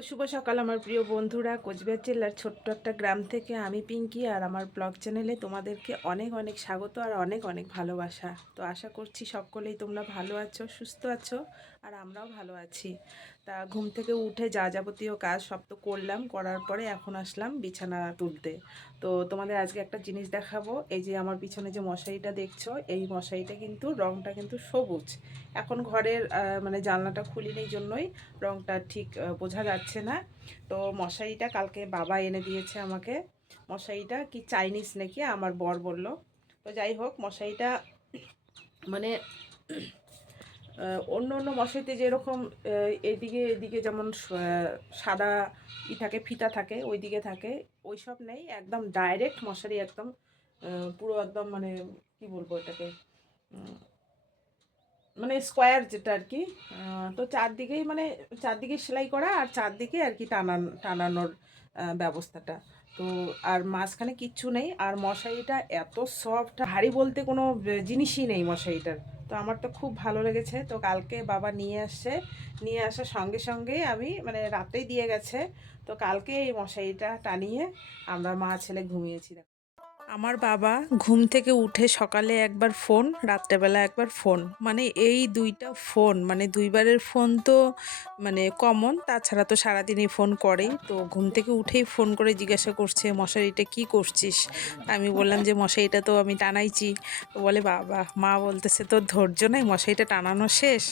তো শুভ সকাল আমার প্রিয় বন্ধুরা, কোচবিহার জেলার ছোট্ট একটা গ্রাম থেকে আমি পিঙ্কি আর আমার ব্লগ চ্যানেলে তোমাদেরকে অনেক অনেক স্বাগত আর অনেক অনেক ভালোবাসা। তো আশা করছি সকলেই তোমরা ভালো আছো, সুস্থ আছো, আর আমরাও ভালো আছি। তা ঘুম থেকে উঠে যা যাবতীয় কাজ সব তো করলাম, করার পরে এখন আসলাম বিছানা তুলতে। তো তোমাদের আজকে একটা জিনিস দেখাবো। এই যে আমার পিছনে যে মশারিটা দেখছো, এই মশারিটা কিন্তু রংটা কিন্তু সবুজ। এখন ঘরের মানে জানলাটা খুলিনি জন্যই রংটা ঠিক বোঝা যাচ্ছে না। তো মশারিটা কালকে বাবা এনে দিয়েছে আমাকে। মশারিটা কি চাইনিজ নাকি আমার বর বলল। তো যাই হোক, মশারিটা মানে অন্য অন্য মশারিতে যেরকম এদিকে এদিকে যেমন সাদা থাকে, ফিতা থাকে, ওই দিকে থাকে, ওই সব নেই, একদম ডাইরেক্ট মশারি, একদম পুরো একদম মানে কি বলবো এটাকে, মানে স্কোয়ার যেটা আর কি। তো চারদিকেই মানে চারদিকে সেলাই করা আর চারদিকে আর কি টানানোর ব্যবস্থাটা। তো আর মাঝখানে কিচ্ছু নেই। আর মশারিটা এত সফট, ভারী বলতে কোনো জিনিসই নেই মশারিটার। তো আমার তো খুব ভালো লেগেছে। তো কালকে বাবা নিয়ে আসছে, নিয়ে আসার সঙ্গে সঙ্গে আমি মানে রাতেই দিয়ে গেছে। তো কালকে এই মশারিটা টানিয়ে আমরা মা ছেলে ঘুমিয়েছি। আমার বাবা ঘুম থেকে উঠে সকালে একবার ফোন, রাত্রেবেলা একবার ফোন, মানে এই দুইটা ফোন, মানে দুইবারের ফোন তো মানে কমন। তাছাড়া তো সারাদিনই ফোন করেই। তো ঘুম থেকে উঠেই ফোন করে জিজ্ঞাসা করছে, মশারিটা কি করছিস? আমি বললাম যে মশারিটা তো আমি টানাইছি। তো বলে, বাবা, মা বলতেছে তোর ধৈর্য নাই, মশারিটা টানানো শেষ?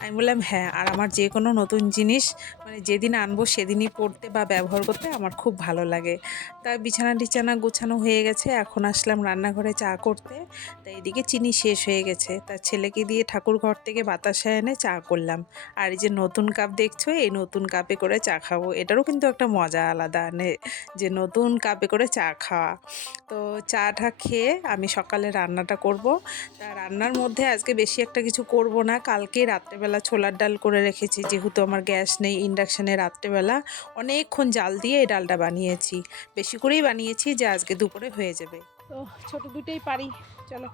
আমি বললাম হ্যাঁ, আর আমার যে কোনো নতুন জিনিস মানে যেদিন আনবো সেদিনই পড়তে বা ব্যবহার করতে আমার খুব ভালো লাগে। তা বিছানা টিছানা গোছানো হয়ে গেছে, এখন আসলাম রান্নাঘরে চা করতে। তা এদিকে চিনি শেষ হয়ে গেছে, তার ছেলেকে দিয়ে ঠাকুর ঘর থেকে বাতাসা এনে চা করলাম। আর এই যে নতুন কাপ দেখছো, এই নতুন কাপে করে চা খাবো, এটারও কিন্তু একটা মজা আলাদা, যে নতুন কাপে করে চা খাওয়া। তো চাটা খেয়ে আমি সকালে রান্নাটা করব। তা রান্নার মধ্যে আজকে বেশি একটা কিছু করব না, কালকে রাত্রেবেলা ছোলার ডাল করে রেখেছি, যেহেতু আমার গ্যাস নেই ইন্ডাকশানে। রাত্রেবেলা অনেকক্ষণ জাল দিয়ে এই ডালটা বানিয়েছি, বেশি করেই বানিয়েছি যে আজকে দুপুরে হয়ে যাবে। তো ছোট দুটোই পারি, চলো।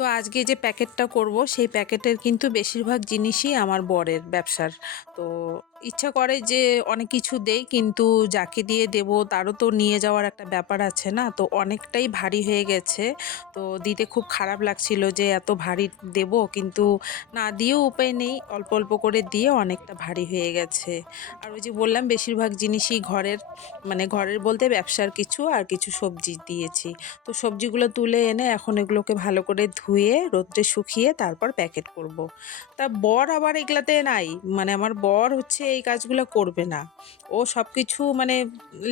তো আজকে যে প্যাকেটটা করব, সেই প্যাকেটের কিন্তু বেশিরভাগ জিনিসই আমার বরের ব্যবসার। তো ইচ্ছা করে যে অনেক কিছু দেই, কিন্তু যাকে দিয়ে দেব তারও তো নিয়ে যাওয়ার একটা ব্যাপার আছে না। তো অনেকটাই ভারী হয়ে গেছে। তো দিতে খুব খারাপ লাগছিল যে এত ভারী দেব, কিন্তু না দিয়েও উপায় নেই, অল্প অল্প করে দিয়ে অনেকটা ভারী হয়ে গেছে। আর ওই যে বললাম বেশিরভাগ জিনিসই ঘরের, মানে ঘরের বলতে ব্যবসার কিছু, আর কিছু সবজি দিয়েছি। তো সবজিগুলো তুলে এনে এখন এগুলোকে ভালো করে ধুয়ে রোদ্রে শুকিয়ে তারপর প্যাকেট করব। তা বর আবার এগুলাতে নাই, মানে আমার বর হচ্ছে এই কাজগুলো করবে না। ও সব কিছু মানে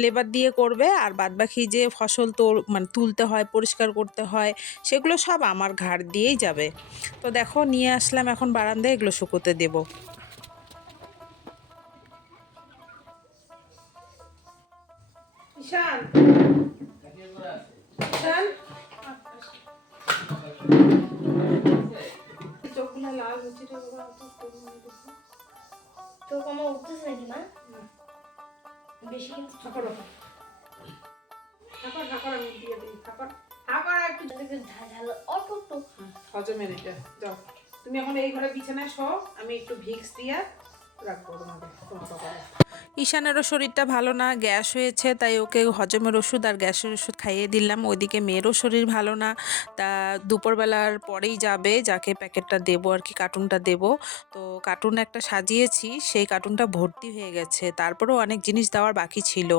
লেবার দিয়ে করবে, আর বাদবাকি যে ফসল তো মানে তুলতে হয়, পরিষ্কার করতে হয়, সেগুলো সব আমার ঘাড় দিয়েই যাবে। তো দেখো নিয়ে আসলাম এখন বারান্দায়, এগুলো শুকোতে দেবো। ঈশান, ঈশান, চোখগুলো লাল হচ্ছে রে বাবা, চোখ আমার উঠতেছে নাকি মা? বেশি কিন্তু ঠাকুর ঠাকুর ঠাকুর আমি দিয়ে দিই, ঠাকুর ঠাকুর একটু ঝাল অল্প একটু। হজমের এটা যাও। তুমি এখন এই ঘরে বিছানায় শো, আমি একটু ভিক্স দিয়ে রাখবো তোমাদের, তোমার বাবা। ঈশানেরও শরীরটা ভালো না, গ্যাস হয়েছে, তাই ওকে হজমের ওষুধ আর গ্যাসের ওষুধ খাইয়ে দিলাম। ওইদিকে মেয়েরও শরীর ভালো না, তা দুপুরবেলার পরেই যাবে, যাকে প্যাকেটটা দেবো আর কি, কার্টুনটা দেবো। তো কার্টুন একটা সাজিয়েছি, সেই কার্টুনটা ভর্তি হয়ে গেছে। তারপরেও অনেক জিনিস দেওয়ার বাকি ছিল,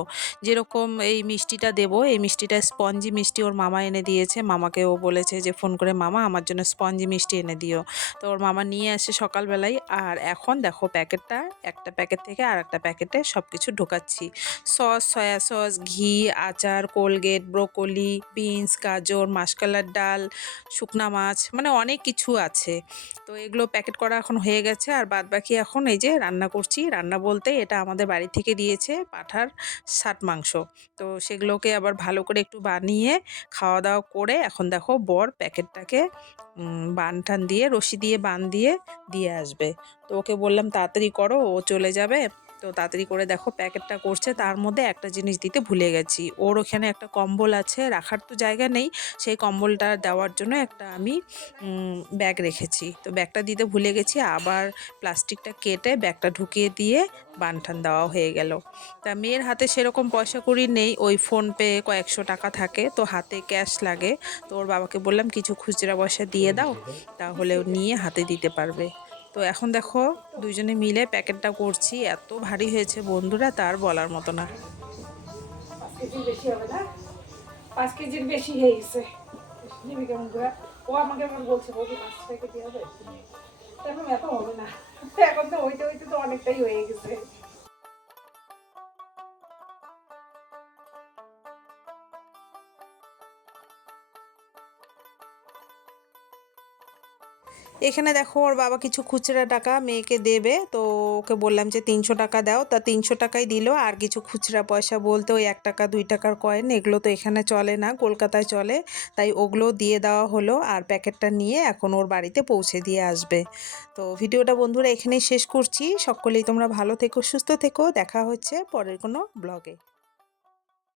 যেরকম এই মিষ্টিটা দেবো, এই মিষ্টিটা স্পঞ্জি মিষ্টি ওর মামা এনে দিয়েছে। মামাকে ও বলেছে যে ফোন করে, মামা আমার জন্য স্পঞ্জি মিষ্টি এনে দিও। তো ওর মামা নিয়ে আসে সকালবেলায়। আর এখন দেখো প্যাকেটটা, একটা প্যাকেট থেকে আর একটা প্যাকেটে সব কিছু ঢোকাচ্ছি। সস, সয়া সস, ঘি, আচার, কোলগেট, ব্রোকলি, বিনস, গাজর, মাসকলাইর ডাল, শুকনা মাছ, মানে অনেক কিছু আছে। তো এগুলো প্যাকেট করা এখন হয়ে গেছে, আর বাদবাকি এখন এই যে রান্না করছি। রান্না বলতে এটা আমাদের বাড়ি থেকে দিয়েছে পাঁঠার ছাট মাংস। তো সেগুলোকে আবার ভালো করে একটু বানিয়ে খাওয়া দাওয়া করে এখন দেখো বর প্যাকেটটাকে বান টান দিয়ে রশি দিয়ে বান দিয়ে দিয়ে আসবে। তো ওকে বললাম তাড়াতাড়ি করো, ও চলে যাবে। তো তাড়াতাড়ি করে দেখো প্যাকেটটা করছে, তার মধ্যে একটা জিনিস দিতে ভুলে গেছি। ওর ওখানে একটা কম্বল আছে, রাখার তো জায়গা নেই, সেই কম্বলটা দেওয়ার জন্য একটা আমি ব্যাগ রেখেছি। তো ব্যাগটা দিতে ভুলে গেছি, আবার প্লাস্টিকটা কেটে ব্যাগটা ঢুকিয়ে দিয়ে বানঠান দেওয়া হয়ে গেল। তা মেয়ের হাতে সেরকম পয়সা কড়ি নেই, ওই ফোনপে কয়েকশো টাকা থাকে, তো হাতে ক্যাশ লাগে। তো ওর বাবাকে বললাম কিছু খুচরা পয়সা দিয়ে দাও, তাহলে ও নিয়ে হাতে দিতে পারবে। তো এখন দেখো দুইজনে মিলে প্যাকেটটা করছি, এত ভারী হয়েছে বন্ধুরা, তার বলার মতো না। 5 কেজির বেশি হবে না, 5 কেজির বেশি হয়ে গেছে। নিবি কেমন করে? ও আমাকে এবার বলছে বৌদি 5 কেজি হবে, এখন এত হবে না, এখন তো হইতে হইতে তো অনেকটাই হয়ে গেছে। এখানে দেখো ওর বাবা কিছু খুচরা টাকা মেয়েকে দেবে, তো ওকে বললাম যে 300 টাকা দাও, তা 300 টাকাই দিল। আর কিছু খুচরা পয়সা বলতে ওই 1 টাকা 2 টাকার কয়েন, এগুলো তো এখানে চলে না, কলকাতায় চলে, তাই ওগুলো দিয়ে দেওয়া হলো। আর প্যাকেটটা নিয়ে এখন ওর বাড়িতে পৌঁছে দিয়ে আসবে। তো ভিডিওটা বন্ধুরা এখানেই শেষ করছি। সকলেই তোমরা ভালো থেকো, সুস্থ থেকো, দেখা হচ্ছে পরের কোনো ব্লগে।